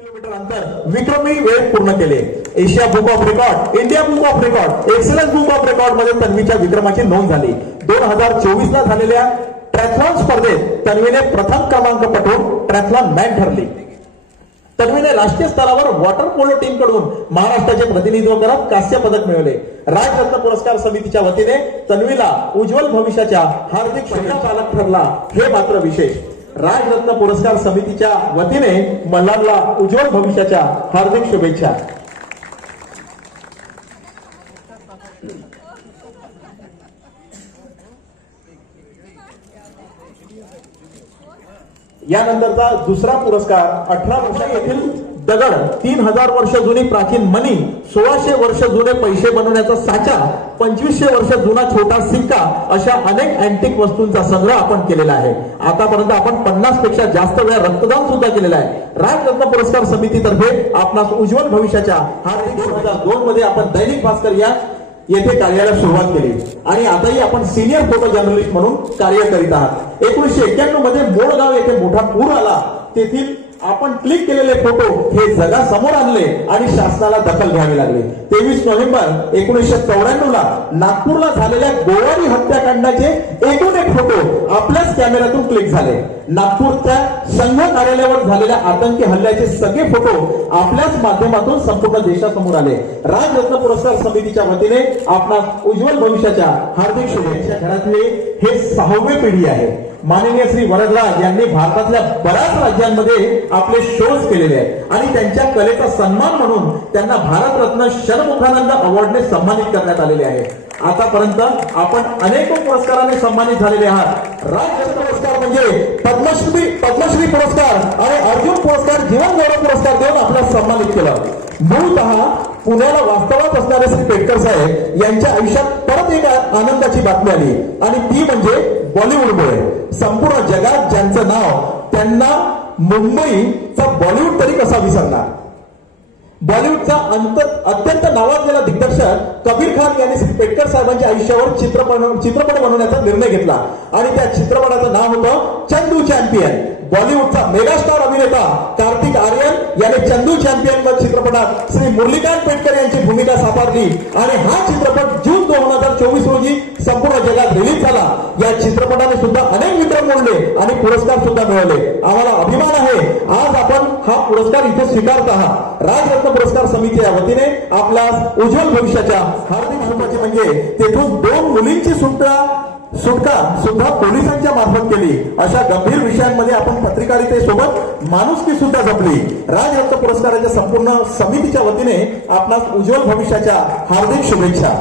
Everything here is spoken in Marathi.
किलोमीटर अंतर विक्रमी वेळ पूर्ण केले। Asia book of record, India book of record, excellence book of record मध्ये तन्वीच्या विक्रमाची नोंद झाली। 2024 ला झालेल्या ट्रॅथलॉन स्पर्धेत तन्वीने प्रथम क्रमांक पटवून ट्रॅथलॉन मॅन ठरली। तन्वीने राष्ट्रीय स्तरावर वॉटर पोलो टीम कडून महाराष्ट्राचे प्रतिनिधित्व करत कांस्य पदक मिळवले। राजरत्न पुरस्कार समितीच्या वतीने तन्वीला उज्ज्वल भविष्याच्या हार्दिक शुभेच्छा पालक ठरला, हे मात्र विशेष। राजरत्न पुरस्कार समितीच्या वतीने मल्हारला उज्ज्वल भविष्याच्या हार्दिक शुभेच्छा। यानंतरचा दुसरा पुरस्कार 18 वर्ष येथील दगड, 3000 वर्ष जुनी प्राचीन मणी, 1600 वर्ष जुने पैसे बनवण्याचा साचा, 2500 वर्ष जुना छोटा सिक्का अशा अनेक अँटिक वस्तूंचा संग्रह आपण केलेला आहे। आतापर्यंत आपण 50 पेक्षा जास्त वेळा रक्तदान सुद्धा केलेला आहे। राजरत्न पुरस्कार समितीतर्फे आपणास उज्ज्वल भविष्याच्या हार्दिक शुभेच्छा। 2002 मध्ये आपण दैनिक भास्कर या येथे कार्याला सुरुवात केली आणि आताही आपण सिनियर फोटो जर्नलिस्ट म्हणून कार्य करीत आहात। 1991 मध्ये मोडगाव येथे मोठा पूर आला, तेथील आपण क्लिक केलेले फोटो हे जगासमोर आणले आणि शासनाला दखल घ्यावी लागली। 23 नोव्हेंबर 1994 ला नागपूरला झालेल्या गोवारी हत्याकांडाचे एकूण एक फोटो आपल्याच कॅमेऱ्यातून क्लिक झाले। नागपूरच्या संघ कार्यालयावर झालेल्या आतंकी हल्ल्याचे सगळे फोटो आपल्याच माध्यमातून संपूर्ण देशासमोर आले। राजरत्न पुरस्कार समितीच्या वतीने आपणास उज्ज्वल भविष्याच्या हार्दिक शुभेच्छा। घरातले हे 6वे पिढी आहे। माननीय श्री वरदराज यांनी भारतातल्या बऱ्याच राज्यांमध्ये आपले शोज केलेले आहेत आणि त्यांच्या कलेचा सन्मान म्हणून त्यांना भारतरत्न षण्मुखानंद अवॉर्डने सन्मानित करण्यात आलेले आहे। आतापर्यंत आपण अनेक पुरस्काराने सन्मानित झालेले आहात। राजरत्न पुरस्कार म्हणजे पद्मश्री पुरस्कार आणि अर्जुन पुरस्कार, जीवन गौरव पुरस्कार देऊन आपल्याला सन्मानित केलं। मूळतः पुण्याला वास्तवात असणारे श्री पेटकर साहेब यांच्या आयुष्यात परत एक आनंदाची बातमी आली आणि ती म्हणजे बॉलिवूडमुळे। संपूर्ण जगात ज्यांचं नाव, त्यांना मुंबईचा बॉलिवूड तरी कसा विसरणार। बॉलिवूडचा अत्यंत नावाजलेला दिग्दर्शक कबीर खान यांनी श्री पेटकर साहेबांच्या आयुष्यावर चित्रपट बनवण्याचा निर्णय घेतला आणि त्या चित्रपटाचं नाव होतं चंदू चॅम्पियन। बॉलिवूडचा मेगास्टार अभिनेता कार्तिक आर्यन याने चंदू चॅम्पियन चित्रपटात श्री मुरलीकांत पेटकर यांची भूमिका साकारली आणि हा चित्रपट जून 2024 रोजी संपूर्ण जगात रिलीज झाला। या चित्रपटाने सुद्धा अनेक विक्रम मोडले आणि पुरस्कार सुद्धा मिळवले। आम्हाला अभिमान आहे आज आपण हा पुरस्कार इथे स्वीकारत आहात। राजरत्न पुरस्कार समितीच्या वतीने आपल्या उज्ज्वल भविष्याच्या हार्दिक शुभेच्छा। म्हणजे तेथून 2 मुलींची सुटका सुद्धा पोलिसांच्या मार्फत केली। अशा गंभीर विषयांमध्ये आपण पत्रकारितेसोबत माणुसकी सुद्धा जपली। राजरत्न पुरस्काराच्या संपूर्ण समितीच्या वतीने आपणास उज्ज्वल भविष्याच्या हार्दिक शुभेच्छा।